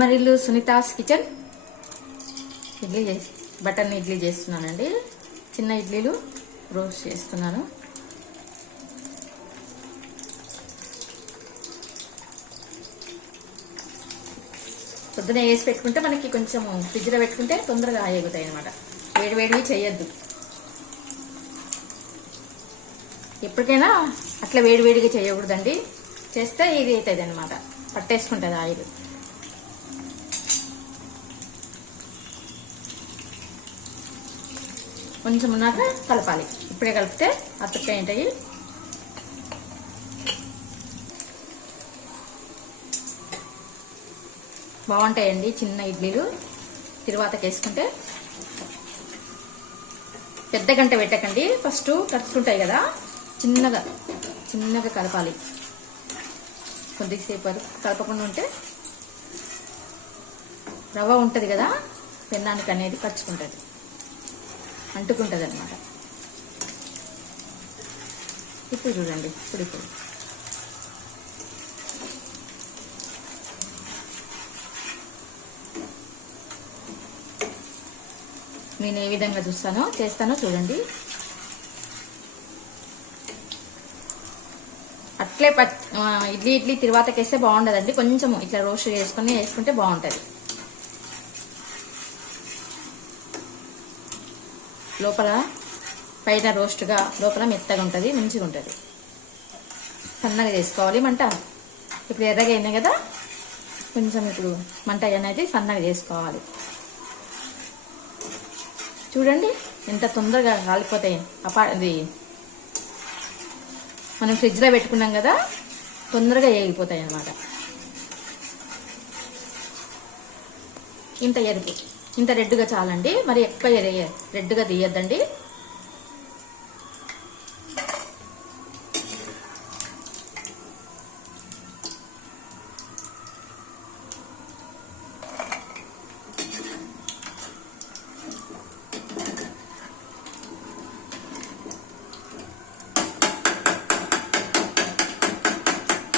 మరి ఇల్లు సునీతాస్ కిచెన్. ఇడ్లీ చేసి బటన్ ఇడ్లీ చేస్తున్నానండి. చిన్న ఇడ్లీలు రోస్ట్ చేస్తున్నాను. పొద్దున వేసి పెట్టుకుంటే మనకి కొంచెం ఫ్రిడ్జ్లో పెట్టుకుంటే తొందరగా ఎగుతాయి అనమాట వేడి వేడివి చేయొద్దు. ఎప్పటికైనా అట్లా వేడి వేడిగా చేయకూడదండి. చేస్తే ఇది అవుతుంది అనమాట పట్టేసుకుంటుంది ఆయిల్. కొంచెం ఉన్నాక కలపాలి. ఇప్పుడే కలిపితే అతుక్కాయి ఉంటాయి బాగుంటాయండి చిన్న ఇడ్లీలు. తిరువాతకి వేసుకుంటే పెద్ద గంట పెట్టకండి. ఫస్ట్ కలుసుకుంటాయి కదా చిన్నగా చిన్నగా కలపాలి. కొద్దిసేపు వరకు కలపకుండా ఉంటే రవ్వ ఉంటుంది కదా పెన్నానికి అనేది పరుచుకుంటుంది అంటుకుంటుంది అనమాట ఇప్పుడు చూడండి ఇప్పుడు ఇప్పుడు. నేను ఏ విధంగా చూస్తానో చేస్తానో చూడండి. అట్లే ఇడ్లీ ఇడ్లీ తిరువాతకి వేస్తే బాగుండదండి. కొంచెం ఇట్లా రోస్ట్ చేసుకుని వేసుకుంటే బాగుంటుంది. లోపల పైన రోస్ట్గా లోపల మెత్తగా ఉంటుంది మంచిగా ఉంటుంది. సన్నగా చేసుకోవాలి మంట. ఇప్పుడు ఎర్రగా అయింది కదా కొంచెం ఇప్పుడు మంట అనేది సన్నగా చేసుకోవాలి. చూడండి ఎంత తొందరగా కాలిపోతాయి అపా అది మనం ఫ్రిడ్జ్లో పెట్టుకున్నాం కదా తొందరగా ఏగిపోతాయి అన్నమాట. ఇంత ఎరుపు ఇంత రెడ్గా చాలండి. మరి ఎక్కువ రెడ్గా తీయద్దండి.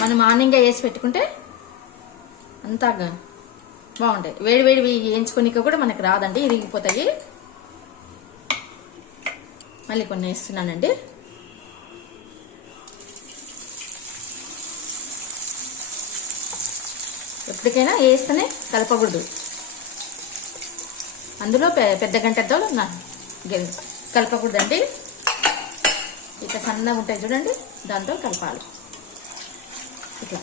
మనం మార్నింగే వేసి పెట్టుకుంటే అంతా బాగుంటాయి. వేడి వేడి వేయించుకునిక కూడా మనకు రాదండి ఇరిగిపోతాయి. మళ్ళీ కొన్ని వేస్తున్నానండి. ఎప్పటికైనా వేస్తేనే కలపకూడదు. అందులో పెద్ద గంటతో నా కలపకూడదండి. ఇట్లా సన్నగా ఉంటాయి చూడండి దాంతో కలపాలి. ఇట్లా.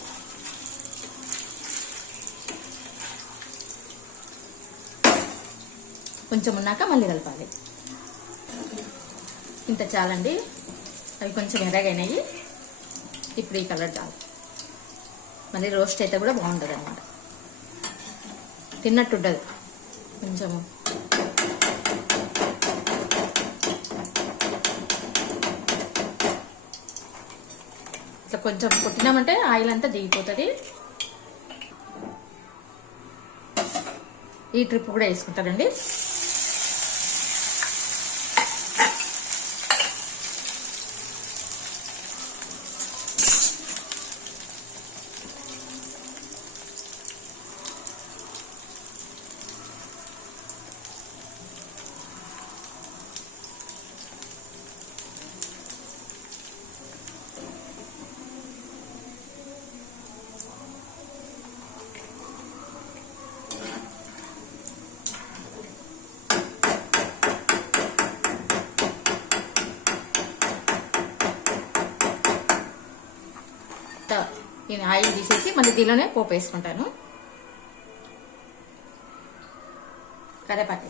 కొంచెం ఉన్నాక మళ్ళీ కలపాలి. ఇంత చాలండి. అవి కొంచెం ఎర్రగైనాయి. ఇప్పుడు ఈ కలర్ చాలు. మళ్ళీ రోస్ట్ అయితే కూడా బాగుంటుంది అనమాట తిన్నట్టు ఉండదు కొంచెము. ఇట్లా కొంచెం కొట్టినామంటే ఆయిల్ అంతా దిగిపోతుంది. ఈ ట్రిప్ కూడా వేసుకుంటారండి నేను ఆయిల్ తీసేసి మళ్ళీ దీనిలోనే పోపు వేసుకుంటాను. కరేపాకు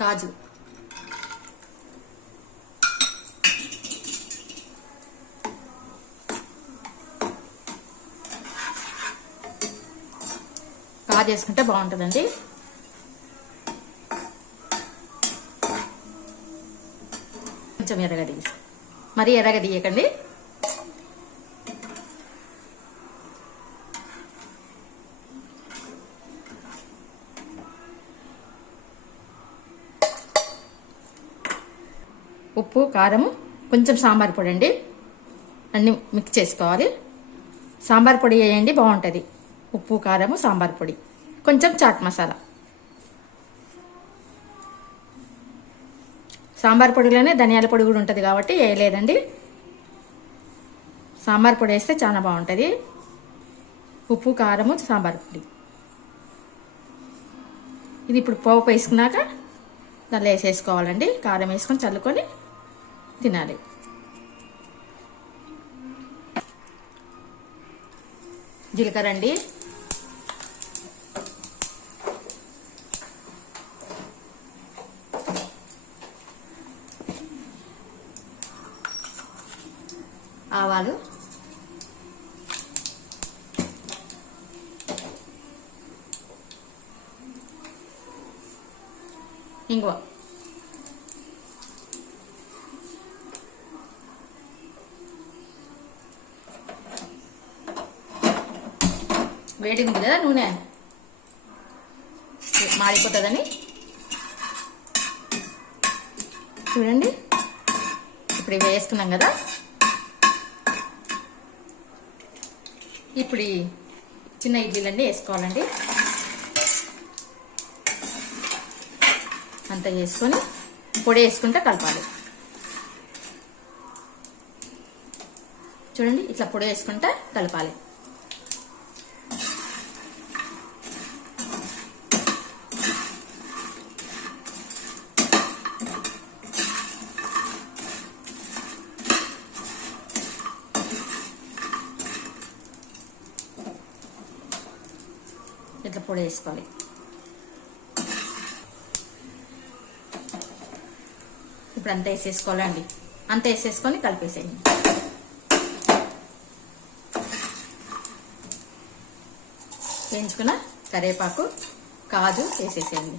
కాజు. కాజు వేసుకుంటే బాగుంటుందండి. కొంచెం ఎర్రగ మరీ ఎర్రగ తీయకండి. ఉప్పు కారము కొంచెం సాంబార్ పొడి అండి. అన్నీ మిక్స్ చేసుకోవాలి. సాంబార్ పొడి వేయండి బాగుంటుంది. ఉప్పు కారము సాంబార్ పొడి. కొంచెం చాట్ మసాలా. సాంబార్ పొడిలోనే ధనియాల పొడి కూడా ఉంటుంది కాబట్టి వేయలేదండి. సాంబార్ పొడి వేస్తే చాలా బాగుంటుంది. ఉప్పు కారము సాంబార్ పొడి. ఇది ఇప్పుడు పోపు వేసుకున్నాక దానిలో వేసేసుకోవాలండి. కారం వేసుకొని చల్లుకొని తినాలి. జీలకర్ర అండి. ఆవాలు. ఇంగువ. వేడింది కదా నూనె. మాడిపోతుందని. చూడండి. ఇప్పుడు ఇవి వేసుకున్నాం కదా. ఇప్పుడు చిన్న ఇడ్లీలన్నీ వేసుకోవాలండి. అంత వేసుకొని పొడి వేసుకుంటే కలపాలి. చూడండి ఇట్లా పొడి వేసుకుంటే కలపాలి. ఇట్లా పొడి వేసుకోవాలి. ఇప్పుడు అంతా వేసేసుకోవాలండి అంతా వేసేసుకొని కలిపేసేయండి. వేయించుకున్న కరివేపాకు కాజు వేసేసేయండి.